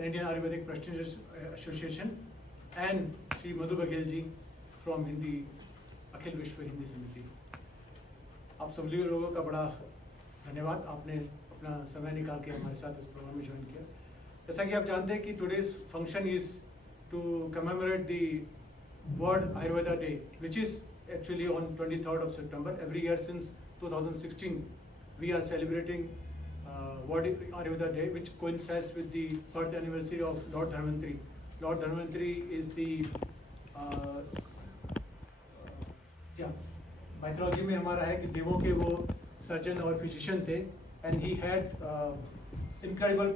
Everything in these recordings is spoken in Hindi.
Canadian Ayurvedic Practitioners Association, and Shri Madhu Baghel ji from Hindi अखिल विश्व हिंदी समिति। आप सब लोगों का बड़ा धन्यवाद, आपने अपना समय निकाल के हमारे साथ इस प्रोग्राम में ज्वाइन किया। जैसा कि आप जानते हैं कि today's function is to commemorate the world Ayurveda day, which is actually on 23rd of September. Every year since 2016 we are celebrating World Ayurveda Day, which coincides with the birth anniversary of Lord Dharmantri. Lord Dharmantri is the mythology में हमारा है कि देवों के वो सर्जन और फिजिशियन थे, and he had incredible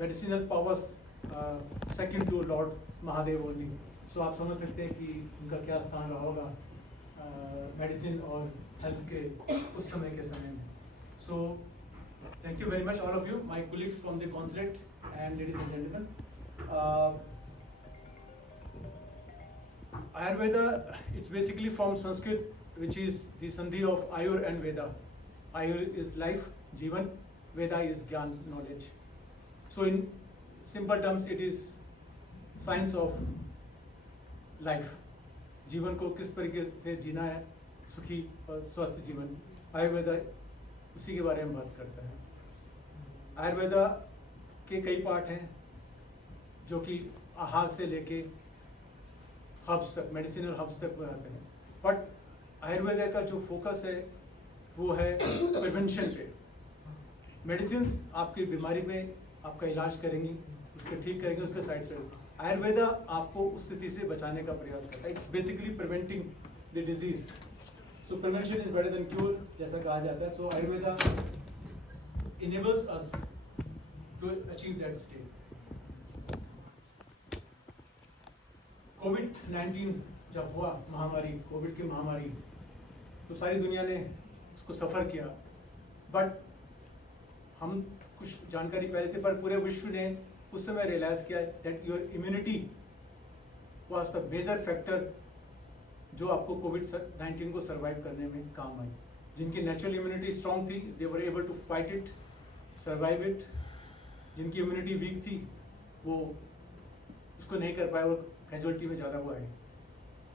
medicinal powers second to Lord Mahadev only. So आप समझ सकते हैं कि उनका क्या स्थान रहा होगा मेडिसिन और हेल्थ के उस समय के समय में। So thank you very much all of you, my colleagues from the consulate and ladies and gentleman. Ayurveda, it's basically from Sanskrit, which is the sandhi of Ayur and Veda. Ayur is life, Jivan, Veda is Gyan, knowledge. So in simple terms, it is science of life. जीवन को किस तरीके से जीना है, सुखी और स्वस्थ जीवन, आयुर्वेदा उसी के बारे में बात करता है। आयुर्वेदा के कई पार्ट हैं जो कि आहार से लेके हर्ब्स तक, मेडिसिनल हर्ब्स तक बनाते हैं, बट आयुर्वेदा का जो फोकस है वो है प्रिवेंशन पे। मेडिसिन्स आपकी बीमारी में आपका इलाज करेंगी, उसको ठीक करेंगे, उसके साइड से। आयुर्वेदा आपको उस स्थिति से बचाने का प्रयास करता है। It's basically preventing the disease. So prevention is better than cure, जैसा कहा जाता है। So Ayurveda enables us to achieve that state. कोविड-19 जब हुआ महामारी, कोविड की महामारी, तो सारी दुनिया ने उसको सफ़र किया, बट हम कुछ जानकारी पहले थे, पर पूरे विश्व ने उस समय रियलाइज किया that your immunity was the major factor जो आपको कोविड-19 को सर्वाइव करने में काम आई। जिनकी नेचुरल इम्यूनिटी स्ट्रांग थी, they were able to fight it, survive it. जिनकी इम्यूनिटी वीक थी, वो उसको नहीं कर पाए, वो कैजुअलिटी में ज़्यादा हुआ है।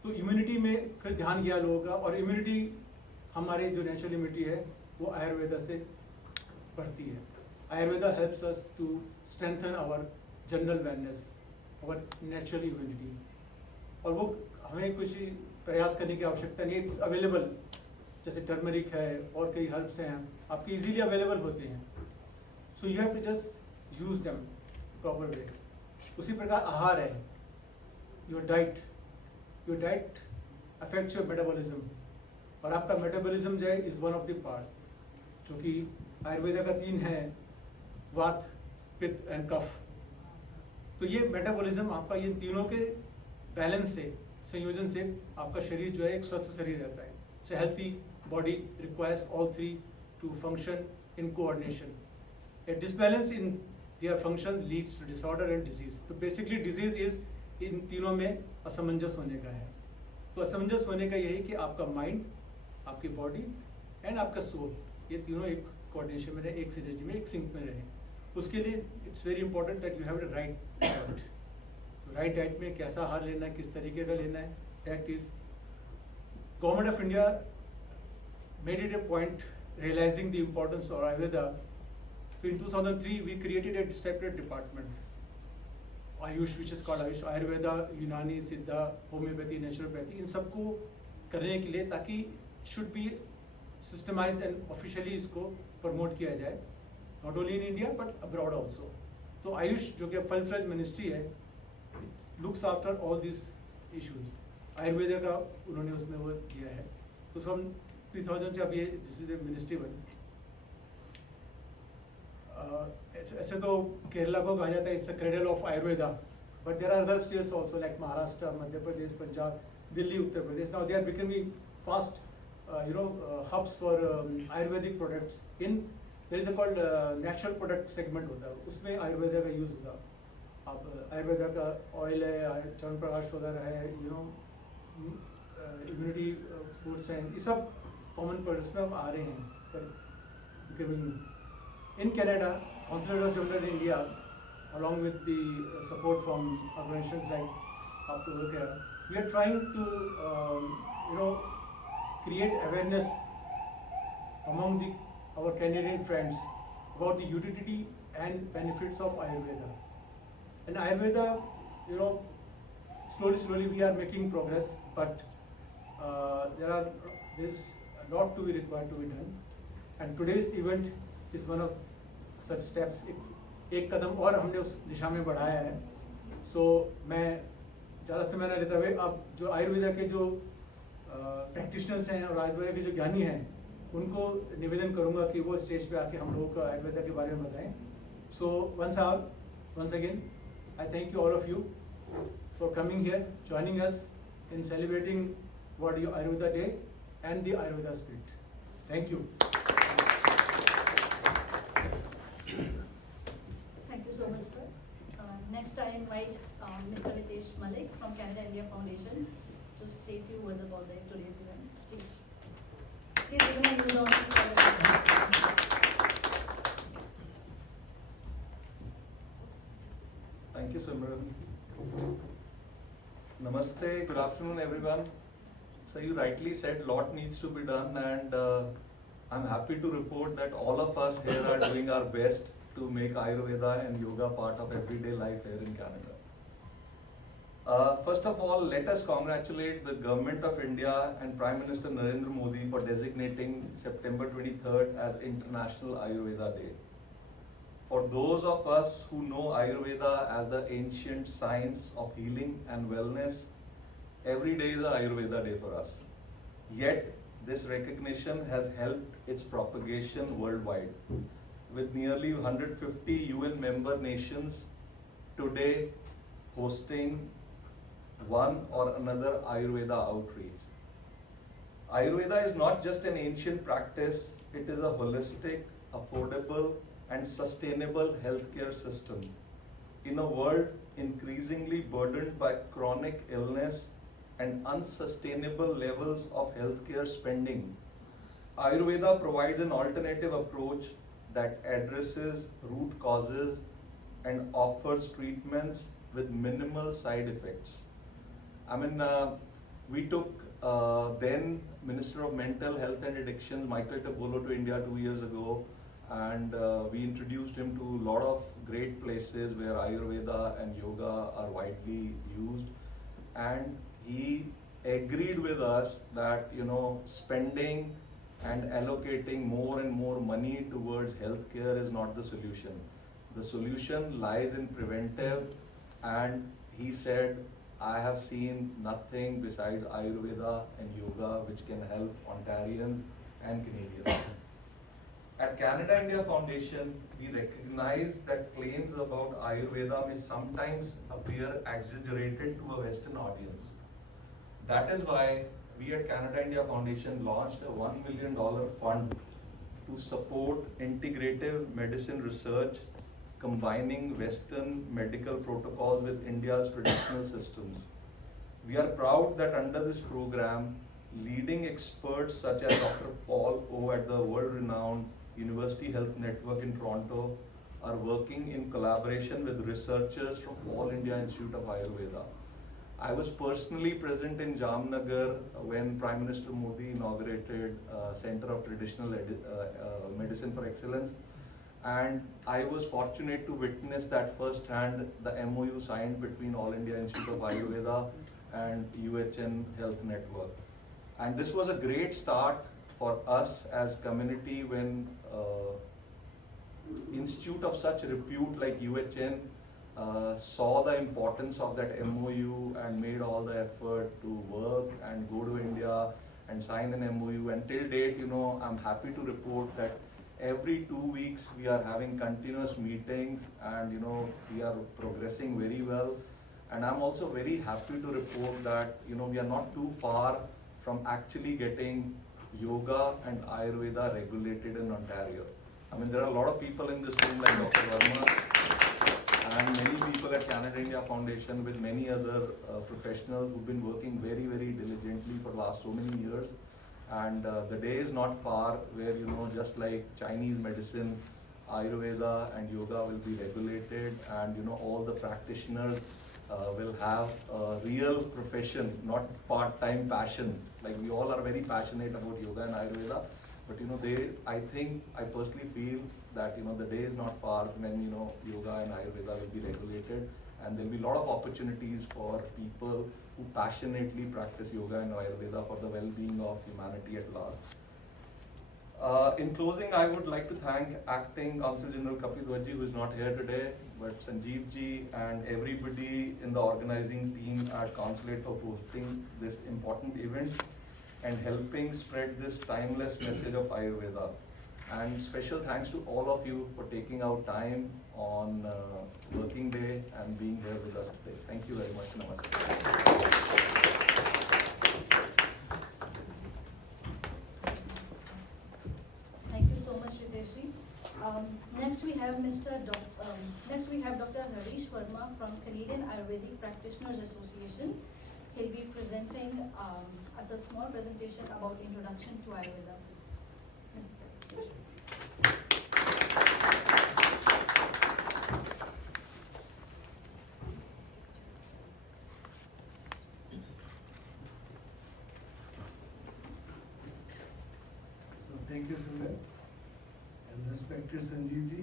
तो इम्यूनिटी में फिर ध्यान गया लोगों का, और इम्यूनिटी हमारे जो नेचुरल इम्यूनिटी है वो आयुर्वेदा से बढ़ती है। Ayurveda helps us to strengthen our general wellness, our natural immunity. और वो हमें कुछ प्रयास करने की आवश्यकता नहीं है, इट्स अवेलेबल। जैसे टर्मरिक है और कई हर्ब्स हैं, आपके इजीली अवेलेबल होते हैं। So you have to just use them proper way. उसी प्रकार आहार है, your diet affects your metabolism, और आपका मेटाबॉलिज्म जो है is one of the part, जो कि आयुर्वेदा का 3 है, वात, पित्त एंड कफ। तो ये मेटाबॉलिज्म आपका, ये तीनों के बैलेंस से, संयोजन से आपका शरीर जो है एक स्वस्थ शरीर रहता है। So healthy body requires all 3 to function in coordination. A disbalance in their function leads to disorder and disease. तो बेसिकली डिजीज इज इन तीनों में असमंजस होने का है। तो असमंजस होने का यही कि आपका माइंड, आपकी बॉडी एंड आपका सोल, ये तीनों एक कोऑर्डिनेशन में रहे, एक सिनर्जी में, एक सिंक में रहे। उसके लिए it's very important that you have the right diet. तो राइट डाइट में कैसा आहार लेना है, किस तरीके का लेना है, that is government of India made it a point realising the importance of Ayurveda. So in 2003 we created a separate department, AYUSH, which is called AYUSH, Ayurveda, Unani, Siddha, homeopathy, naturopathy, इन सबको करने के लिए, ताकि should be systemise and officially इसको प्रमोट किया जाए, not only in India but abroad also. तो आयुष जो कि फुल फ्लेज मिनिस्ट्री है, looks after all this issues. Ayurveda का उन्होंने उसमें वो दिया है। तो फ्रॉम 2000 से अब ये दिस इज ए मिनिस्ट्री बनी। ऐसे तो केरला को कहा जाता है it's a cradle of Ayurveda, but there are other states also like Maharashtra, Madhya Pradesh, Punjab, Delhi, Uttar Pradesh. Now they are becoming fast hubs for Ayurvedic products. In there is a called natural product segment होता है, उसमें आयुर्वेदा का यूज होता है। आप आयुर्वेदा का ऑयल है, च्यवनप्राश वगैरह है, इम्यूनिटी फूड्स हैं, ये सब कॉमन प्रोडक्ट्स में अब आ रहे हैं। Becoming in Canada, consulate general in India along with the support from organizations like Care, we are trying to create awareness among our Canadian friends about the utility and benefits of Ayurveda. And Ayurveda, slowly we are making progress, but there's a lot to be required to be done. And today's event is one of such steps. एक कदम और हमने उस दिशा में बढ़ाया है. So मैं ज़्यादा समय न लेते हुए अब जो आयुर्वेदा के जो प्रैक्टिशनर्स हैं और आयुर्वेदा के जो ज्ञानी हैं उनको निवेदन करूंगा कि वो स्टेज पे आके हम लोगों को आयुर्वेदा के बारे में बताएं. So once again, I thank you all of you for coming here, joining us in celebrating World Ayurveda Day and the Ayurveda spirit. Thank you. Thank you so much, sir. Next, I invite Mr. Ritesh Malik from Canada India Foundation to say a few words about today's event. Please. Please give him a huge round of applause. Thank you, Simran. Namaste, good afternoon everyone. So you rightly said lot needs to be done, and I'm happy to report that all of us here are doing our best to make Ayurveda and yoga part of everyday life here in Canada. First of all, let us congratulate the Government of India and Prime Minister Narendra Modi for designating September 23rd as International Ayurveda Day. For those of us who know Ayurveda as the ancient science of healing and wellness, every day is a Ayurveda day for us. Yet, this recognition has helped its propagation worldwide. With nearly 150 UN member nations today hosting one or another Ayurveda outreach. Ayurveda is not just an ancient practice, it is a holistic, affordable, and sustainable healthcare system. In a world increasingly burdened by chronic illness and unsustainable levels of healthcare spending, Ayurveda provides an alternative approach that addresses root causes and offers treatments with minimal side effects. We took then Minister of Mental Health and Addictions, Michael Topolo, to India 2 years ago, and we introduced him to a lot of great places where Ayurveda and yoga are widely used, and he agreed with us that spending and allocating more and more money towards healthcare is not the solution. The solution lies in preventive, and he said, I have seen nothing besides Ayurveda and yoga which can help Ontarians and Canadians. At Canada India Foundation, we recognize that claims about Ayurveda may sometimes appear exaggerated to a Western audience. That is why we at Canada India Foundation launched a $1 million fund to support integrative medicine research, combining Western medical protocols with India's traditional systems. We are proud that under this program, leading experts such as Dr. Paul O at the world-renowned University Health Network in Toronto are working in collaboration with researchers from All India Institute of Ayurveda. I was personally present in Jamnagar when Prime Minister Modi inaugurated Center of Traditional Medicine for Excellence, and I was fortunate to witness that firsthand, the MOU signed between All India Institute of Ayurveda and UHN Health Network. And this was a great start for us as community when institute of such repute like UHN saw the importance of that MOU and made all the effort to work and go to India and sign an MOU. And till date, I'm happy to report that every 2 weeks we are having continuous meetings, and we are progressing very well. And I'm also very happy to report that we are not too far from actually getting yoga and Ayurveda regulated in Ontario. There are a lot of people in this room like Dr. Verma and many people at Canada India Foundation with many other professionals who've been working very, very diligently for the last so many years. And the day is not far where, just like Chinese medicine, Ayurveda and yoga will be regulated, and all the practitioners will have a real profession, not part-time passion. Like we all are very passionate about yoga and Ayurveda, but I personally feel that the day is not far when yoga and Ayurveda will be regulated, and there will be a lot of opportunities for people who passionately practice yoga and Ayurveda for the well-being of humanity at large. In closing, I would like to thank Acting Consul General Kapil Dwajji, who is not here today, but Sanjeev ji and everybody in the organizing team at Consulate for hosting this important event and helping spread this timeless message of Ayurveda. And special thanks to all of you for taking out time on working day and being here with us today. Thank you very much. Namaste. Thank you so much, Riteshji. Next we have Dr. Harish Verma from Canadian Ayurvedic Practitioners Association. He'll be presenting us a small presentation about introduction to Ayurveda. Mr. Harish. So thank you, Simran, and respected Sanjeev ji,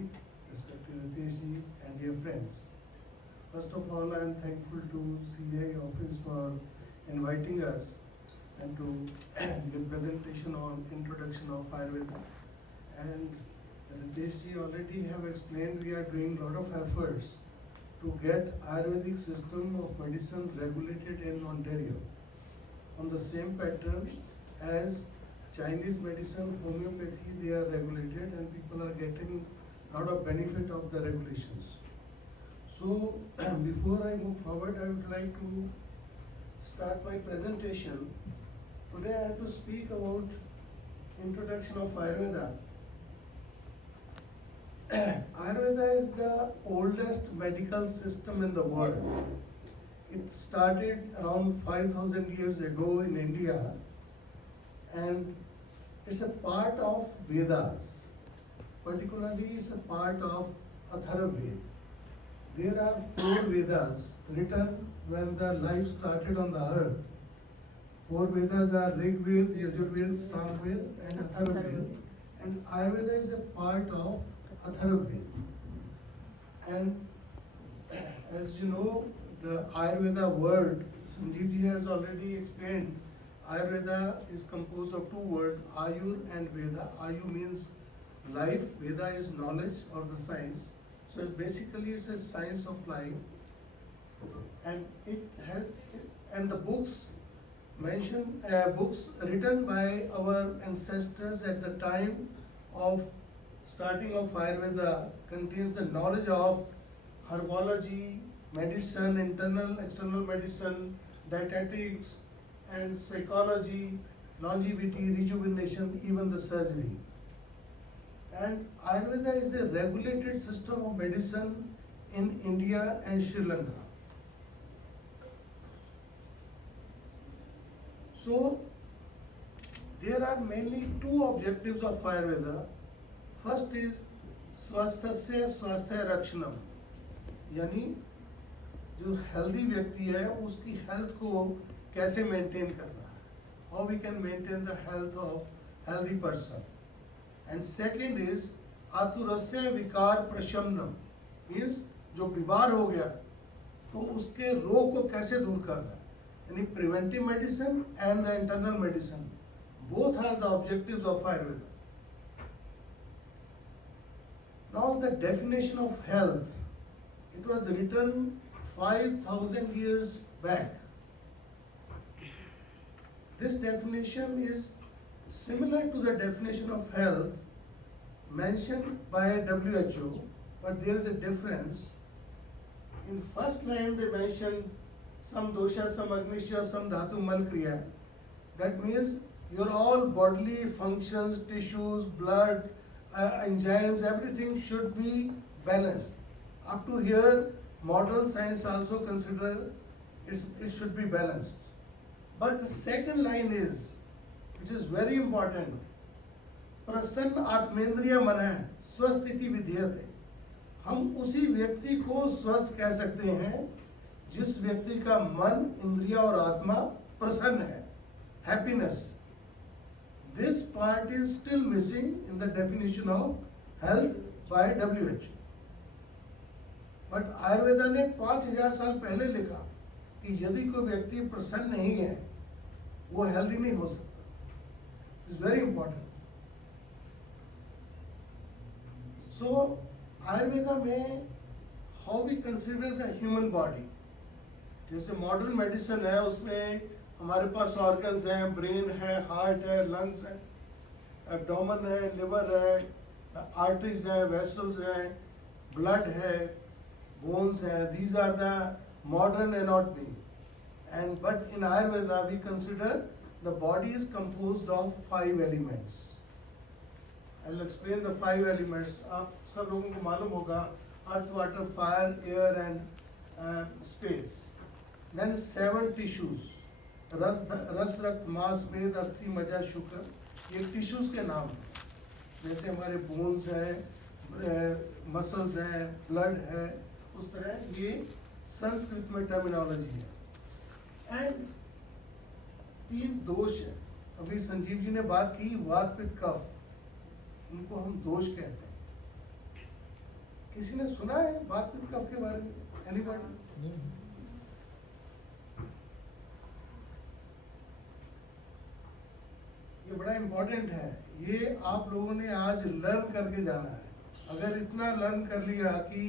respected Ritesh ji, and dear friends. First of all, I am thankful to CI office for inviting us and to give presentation on introduction of Ayurveda. And Ritesh ji already have explained we are doing lot of efforts to get Ayurvedic system of medicine regulated in Ontario on the same pattern as Chinese medicine, homeopathy, they are regulated and people are getting a lot of benefit of the regulations. So before I move forward, I would like to start my presentation. Today I have to speak about introduction of Ayurveda. Ayurveda is the oldest medical system in the world. It started around 5,000 years ago in India, and it's a part of Vedas. Particularly, it's a part of Atharvaveda. There are 4 Vedas written when the life started on the earth. 4 Vedas are Rig Veda, Yajurveda, Samveda, and Atharvaveda. And Ayurveda is a part of Atharvaveda. And as you know, the Ayurveda word, Sanjeev ji has already explained, Ayurveda is composed of 2 words, Ayur and Veda. Ayu means life, Veda is knowledge or the science. So it's a science of life. And the books written by our ancestors at the time of starting of Ayurveda contains the knowledge of herbology, medicine, internal, external medicine, dietetics, and psychology, longevity, rejuvenation, even the surgery. And Ayurveda is a regulated system of medicine in India and Sri Lanka. So, there are mainly 2 objectives of Ayurveda. First is Swasthasya Swasthya Rakshanam, यानी जो healthy व्यक्ति है उसकी health को कैसे maintain करना है, how we can maintain the health of healthy person. And second is आतुरस्य विकार प्रशमनम, means जो बीमार हो गया तो उसके रोग को कैसे दूर करना है, यानी preventive medicine and the internal medicine, both are the objectives of Ayurveda. Now the definition of health, it was written 5,000 years back. This definition is similar to the definition of health mentioned by WHO, but there is a difference. In first line they mentioned some dosha, some agnisha, some dhatu mal kriya. That means your all bodily functions, tissues, blood, enzymes, everything should be balanced. Up to here, modern science also consider it should be balanced. But the second line is, which is very important, प्रसन्न आत्मेंद्रिय मन है, स्वस्थ इति विधीयते। हम उसी व्यक्ति को स्वस्थ कह सकते हैं जिस व्यक्ति का मन, इंद्रिय और आत्मा प्रसन्न है, happiness. This part is still missing in the definition of health by WHO। But Ayurveda ने 5000 साल पहले लिखा कि यदि कोई व्यक्ति प्रसन्न नहीं है वो हेल्दी नहीं हो सकता। It's very important. So Ayurveda में how we consider the human body, जैसे मॉडर्न मेडिसिन है उसमें हमारे पास ऑर्गन्स हैं, ब्रेन है, हार्ट है, लंग्स है, एब्डोमेन है, लिवर है, आर्टरीज हैं, वेसल्स हैं, ब्लड है, bones hai. These are the modern anatomy. And but in Ayurveda we consider the body is composed of 5 elements. I'll explain the 5 elements. आप सब लोगों को मालूम होगा, earth, water, fire, air and space. Then 7 tissues. रस, रक्त, मांस, मेद, अस्थि, मज्जा, शुक्र, ये टिश्यूज के नाम हैं। जैसे हमारे बोन्स हैं, मसल्स हैं, ब्लड है, उस तरह ये संस्कृत में टर्मिनोलॉजी है। एंड 3 दोष है। अभी संजीव जी ने बात की वात, पित्त, कफ, इनको हम दोष कहते हैं। किसी ने सुना है वात, पित्त, कफ के बारे में? एनीबॉडी? ये बड़ा इंपॉर्टेंट है, ये आप लोगों ने आज लर्न करके जाना है। अगर इतना लर्न कर लिया कि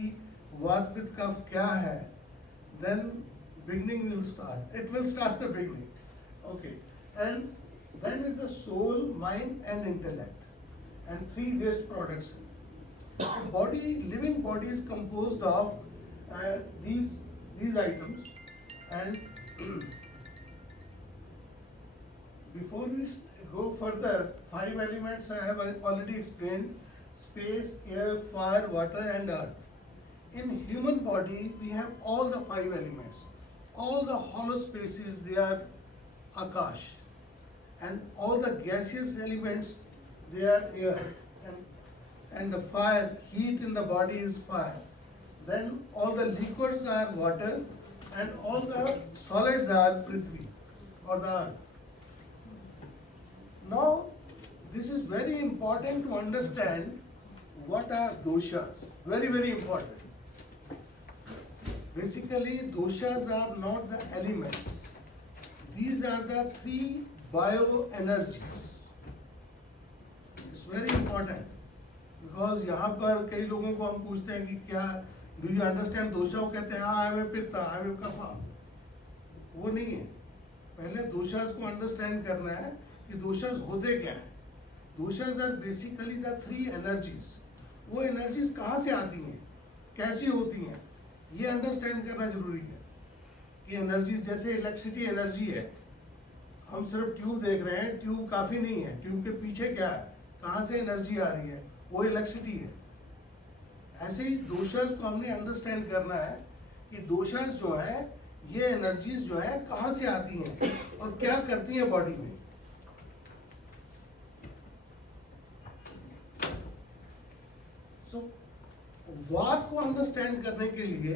वात, पित्त, कफ क्या है, then beginning will start. It will start the beginning. Okay. And then is the soul, mind and intellect. And 3 waste products. Body, living body is composed of these items. And before we go further, 5 elements I have already explained: space, air, fire, water and earth. In human body we have all the 5 elements. All the hollow spaces, they are akash, and all the gaseous elements, they are air, and the fire, heat in the body is fire. Then all the liquids are water, and all the solids are prithvi or the earth. Now this is very important to understand what are doshas. Very, very important. Basically, doshas are not the elements. These are the 3 bioenergies. It's very important because यहाँ पर कई लोगों को हम पूछते हैं कि क्या do you understand dosha? वो कहते हैं हाँ, I have pitta, I have kapha. वो नहीं है। पहले doshas को understand करना है कि doshas होते क्या हैं। Doshas are basically the 3 energies. वो energies कहाँ से आती हैं, कैसी होती हैं, ये अंडरस्टैंड करना जरूरी है। कि एनर्जीज, जैसे इलेक्ट्रिसिटी एनर्जी है, हम सिर्फ ट्यूब देख रहे हैं, ट्यूब काफी नहीं है, ट्यूब के पीछे क्या है, कहाँ से एनर्जी आ रही है, वो इलेक्ट्रिसिटी है। ऐसे ही दोषास को हमने अंडरस्टैंड करना है कि दोषास जो है, ये एनर्जीज जो है कहाँ से आती हैं और क्या करती हैं बॉडी में। वात को अंडरस्टैंड करने के लिए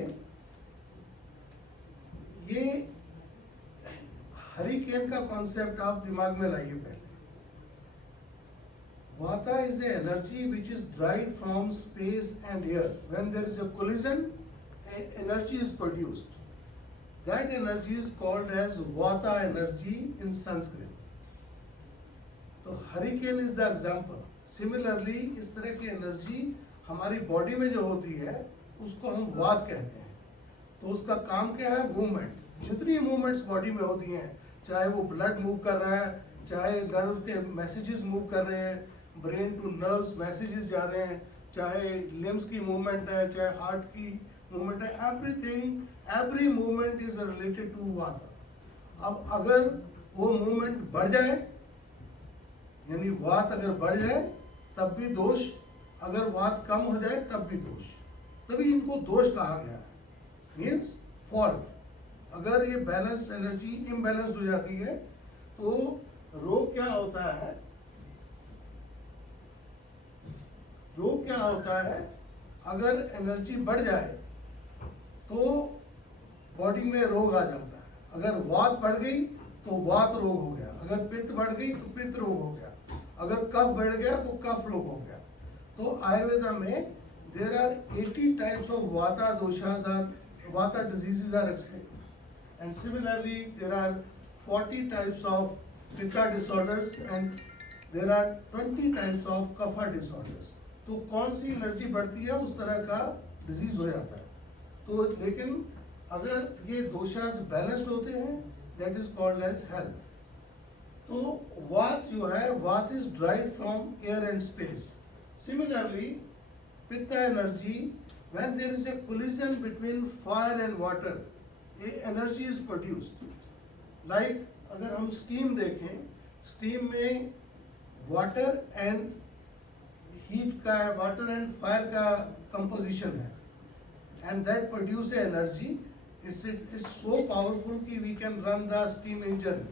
ये हरिकेन का कॉन्सेप्ट आप दिमाग में लाइए पहले। Vata is a energy which is derived from space and air. When there is a collision, energy is produced. That energy is called as vata energy in Sanskrit. तो hurricane is the example. Similarly इस तरह की एनर्जी हमारी बॉडी में जो होती है उसको हम वात कहते हैं। तो उसका काम क्या है, मूवमेंट। जितनी मूवमेंट्स बॉडी में होती हैं, चाहे वो ब्लड मूव कर रहा है, चाहे नर्व के मैसेजेस मूव कर रहे हैं, ब्रेन टू नर्व्स मैसेजेस जा रहे हैं, चाहे लिम्स की मूवमेंट है, चाहे हार्ट की मूवमेंट है, everything, every movement is related to vata. अब अगर वो मूवमेंट बढ़ जाए, यानी वात अगर बढ़ जाए तब भी दोष, अगर वात कम हो जाए तब भी दोष। तभी इनको दोष कहा गया है, मीन्स फॉल्ट। अगर ये बैलेंस एनर्जी इम्बैलेंस्ड हो जाती है तो रोग क्या होता है, रोग क्या होता है, अगर एनर्जी बढ़ जाए तो बॉडी में रोग आ जाता है। अगर वात बढ़ गई तो वात रोग हो गया, अगर पित्त बढ़ गई तो पित्त रोग हो गया, अगर कफ बढ़ गया तो कफ रोग हो गया। तो आयुर्वेदा में there are 80 types of vata doshas or vata diseases are explained, and similarly there are 40 types of pitta disorders and there are 20 types of kapha disorders. तो कौन सी एनर्जी बढ़ती है उस तरह का डिजीज हो जाता है। तो लेकिन अगर ये दोषास बैलेंस्ड होते हैं, that is called as health. तो वात जो है, vata is derived from air and space. Similarly pitta energy, when there is a collision between fire and water, a energy is produced. Like अगर हम steam देखें, steam में water and heat का, water and fire का composition है, and that produce a energy. It's so powerful कि we can run the steam engine.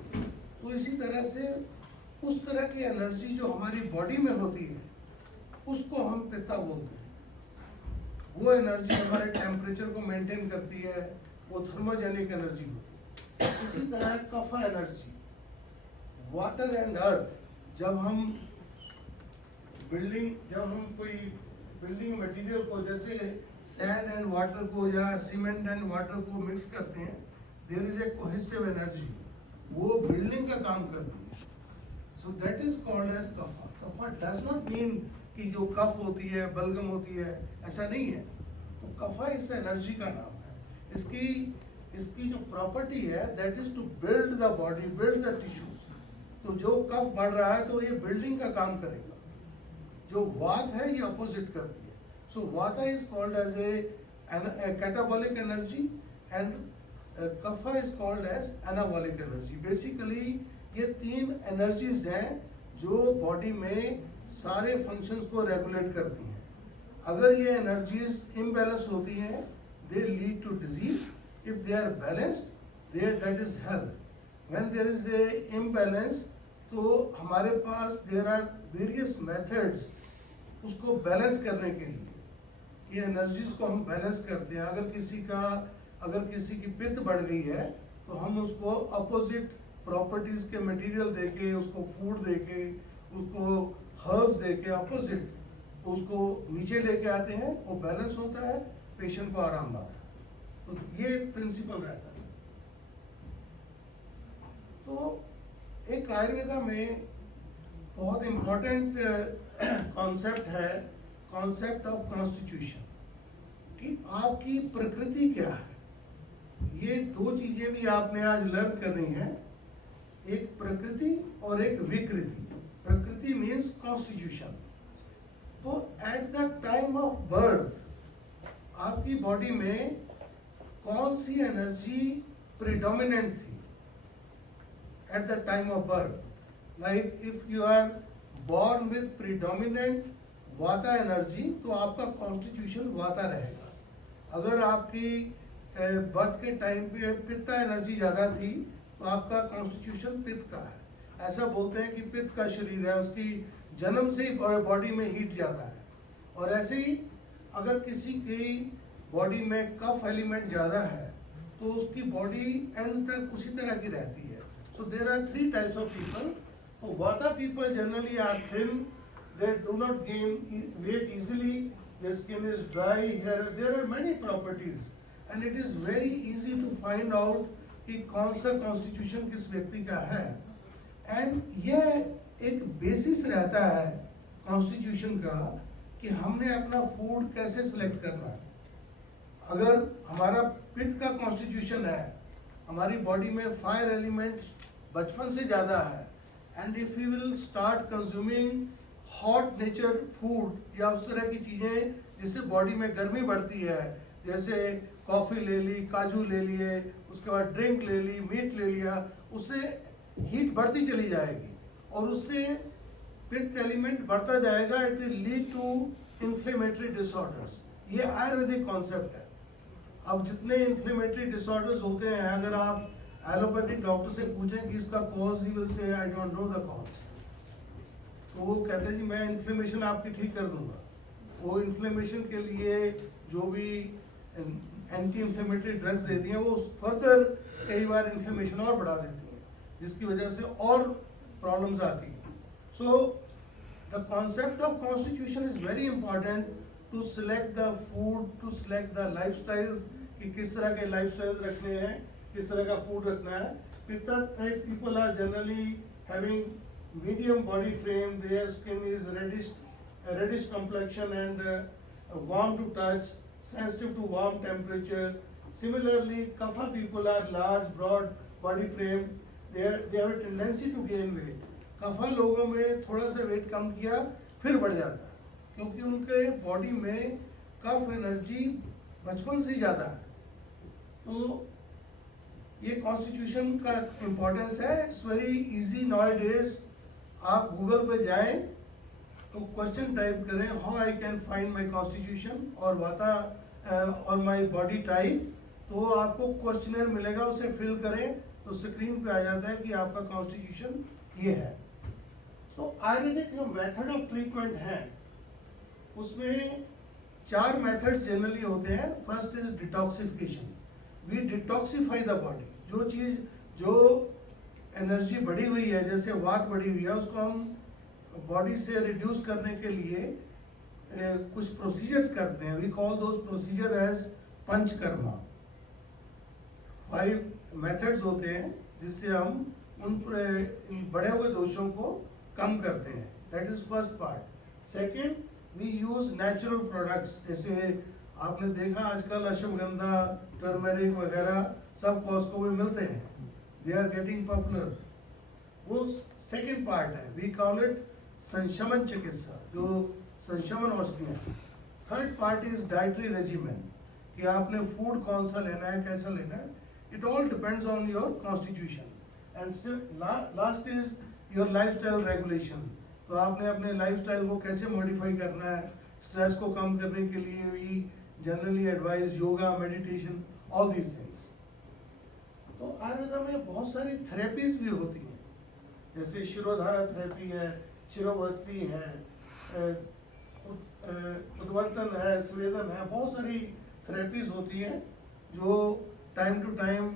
तो इसी तरह से उस तरह की एनर्जी जो हमारी बॉडी में होती है उसको हम पित्ता बोलते हैं। वो एनर्जी हमारे टेम्परेचर को मेंटेन करती है, वो थर्मोजेनिक एनर्जी होती है। इसी तरह कफा एनर्जी, वाटर एंड अर्थ। जब हम कोई बिल्डिंग मटेरियल को, जैसे सैंड एंड वाटर को या सीमेंट एंड वाटर को मिक्स करते हैं, there is a cohesive energy, वो बिल्डिंग का काम करती है। So that is called as kapha. Kapha does not mean कि जो कफ होती है, बलगम होती है, ऐसा नहीं है। तो कफा इस एनर्जी का नाम है। इसकी जो प्रॉपर्टी है, that is to build the body, build the tissues. तो जो कफ बढ़ रहा है तो ये बिल्डिंग का काम करेगा। जो वात है ये अपोजिट करती है। So vata is called as a catabolic energy and kapha is called as anabolic energy. Basically ये तीन एनर्जीज हैं जो बॉडी में सारे फंक्शंस को रेगुलेट करती हैं। अगर ये एनर्जीज इम्बैलेंस होती हैं, they lead to disease. If they are balanced, that is health. When there is a imbalance, तो हमारे पास देयर आर वेरियस मेथड्स उसको बैलेंस करने के लिए। ये एनर्जीज को हम बैलेंस करते हैं। अगर किसी की पित्त बढ़ गई है तो हम उसको अपोजिट प्रॉपर्टीज के मटेरियल देके, उसको फूड देके, उसको हर्ब्स देके अपोजिट उसको नीचे लेके आते हैं, वो बैलेंस होता है, पेशेंट को आराम आता है। तो ये प्रिंसिपल रहता है। तो एक आयुर्वेदा में बहुत इम्पोर्टेंट कॉन्सेप्ट है, कॉन्सेप्ट ऑफ कॉन्स्टिट्यूशन, कि आपकी प्रकृति क्या है। ये दो चीजें भी आपने आज लर्न करनी है, एक प्रकृति और एक विकृति। Prakriti means constitution. तो at the time of birth आपकी बॉडी में कौन सी एनर्जी प्रिडोमिनेंट थी at the time of birth. Like if you are born with predominant vata energy, तो आपका कॉन्स्टिट्यूशन वाता रहेगा। अगर आपकी बर्थ के टाइम पे पित्ता एनर्जी ज़्यादा थी तो आपका कॉन्स्टिट्यूशन पित्त का है। ऐसा बोलते हैं कि पित्त का शरीर है, उसकी जन्म से ही बॉडी में हीट ज़्यादा है। और ऐसे ही अगर किसी की बॉडी में कफ एलिमेंट ज़्यादा है तो उसकी बॉडी एंड तक उसी तरह की रहती है। So there are 3 types of people. तो vata people generally are thin, they do not gain weight easily, their skin is dry, there are many properties and it is very easy to find out कि कौन सा कॉन्स्टिट्यूशन किस व्यक्ति का है। एंड ये एक बेसिस रहता है कॉन्स्टिट्यूशन का कि हमने अपना फूड कैसे सिलेक्ट करना है। अगर हमारा पित्त का कॉन्स्टिट्यूशन है, हमारी बॉडी में फायर एलिमेंट बचपन से ज़्यादा है, and if you will start consuming hot nature food या उस तरह की चीज़ें जिससे बॉडी में गर्मी बढ़ती है, जैसे कॉफ़ी ले ली, काजू ले लिए, उसके बाद ड्रिंक ले ली, मीट ले लिया, उससे हीट बढ़ती चली जाएगी और उससे पित्त एलिमेंट बढ़ता जाएगा। It will lead to inflammatory disorders. ये आयुर्वेदिक कॉन्सेप्ट है। अब जितने इन्फ्लेमेटरी डिसऑर्डर्स होते हैं, अगर आप एलोपैथिक डॉक्टर से पूछें कि इसका cause, he will say I don't know the cause. तो वो कहते हैं जी मैं इन्फ्लेमेशन आपकी ठीक कर दूंगा, वो इन्फ्लेमेशन के लिए जो भी एंटी इन्फ्लेमेटरी ड्रग्स देती हैं वो फर्दर कई बार इन्फ्लेमेशन और बढ़ा देती हैं, जिसकी वजह से और प्रॉब्लम्स आती हैं. So the concept of constitution is very important to select the food, to select the lifestyles, कि किस तरह के लाइफस्टाइल्स रखने हैं, किस तरह का फूड रखना है. Pitta type people are generally having medium body frame, their skin is reddish complexion and warm to touch, sensitive to warm temperature. Similarly, Kapha people are large, broad body frame. They have a tendency to gain weight. Kapha लोगों में थोड़ा सा वेट कम किया फिर बढ़ जाता है, क्योंकि उनके बॉडी में कफ एनर्जी बचपन से ज़्यादा है. तो ये कॉन्स्टिट्यूशन का इम्पोर्टेंस है. It's very easy nowadays. आप गूगल पे जाएं तो क्वेश्चन टाइप करें, how I can find my constitution और वाता और माई बॉडी टाइप, तो आपको क्वेश्चनर मिलेगा, उसे फिल करें तो स्क्रीन पे आ जाता है कि आपका कॉन्स्टिट्यूशन ये है. तो आयुर्वेदिक जो मेथड ऑफ ट्रीटमेंट है उसमें 4 मेथड्स जनरली होते हैं. First is detoxification. We detoxify the body. जो चीज़ जो एनर्जी बढ़ी हुई है, जैसे वात बढ़ी हुई है, उसको हम बॉडी से रिड्यूस करने के लिए कुछ प्रोसीजर्स करते हैं. We call those procedure as panchakarma. 5 methods होते हैं जिससे हम उन बढ़े हुए दोषों को कम करते हैं. That is first part. Second, we use natural products. जैसे आपने देखा आजकल अश्वगंधा, टर्मरिक वगैरह सब कॉस्को में मिलते हैं. They are getting popular. वो सेकेंड पार्ट है. We call it samshaman chikitsa, जो संशमन औषधियाँ. Third part is dietary regiment, कि आपने फूड कौन सा लेना है, कैसा लेना है. It all depends on your constitution. And last is your lifestyle regulation. तो आपने अपने लाइफस्टाइल को कैसे मॉडिफाई करना है. स्ट्रेस को कम करने के लिए we generally advise yoga, meditation, all these things. तो आयुर्वेद में बहुत सारी थेरेपीज भी होती हैं, जैसे शिरोधारा थेरेपी है, शिरोवस्ती है, उद्वर्तन है, स्वेदन है. बहुत सारी थेरेपीज होती हैं जो time to time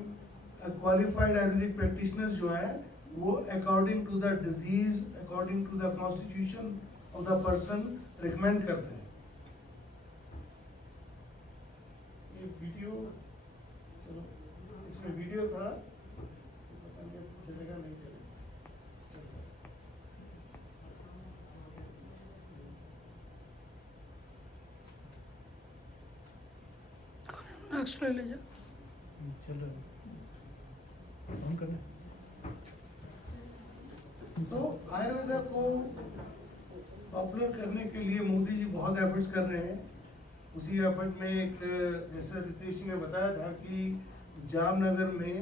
qualified Ayurvedic practitioners जो हैं वो according to the disease, according to the constitution of the person recommend करते हैं. ये वीडियो, इसमें वीडियो था, पता नहीं चलेगा नहीं चलेगा. नेक्स्ट ले लीजिए. चल रहा है साउंड करना. तो आयुर्वेद को पॉपुलर करने के लिए मोदी जी बहुत एफर्ट्स कर रहे हैं. उसी एफर्ट में एक, जैसे रितेश जी ने बताया था कि जामनगर में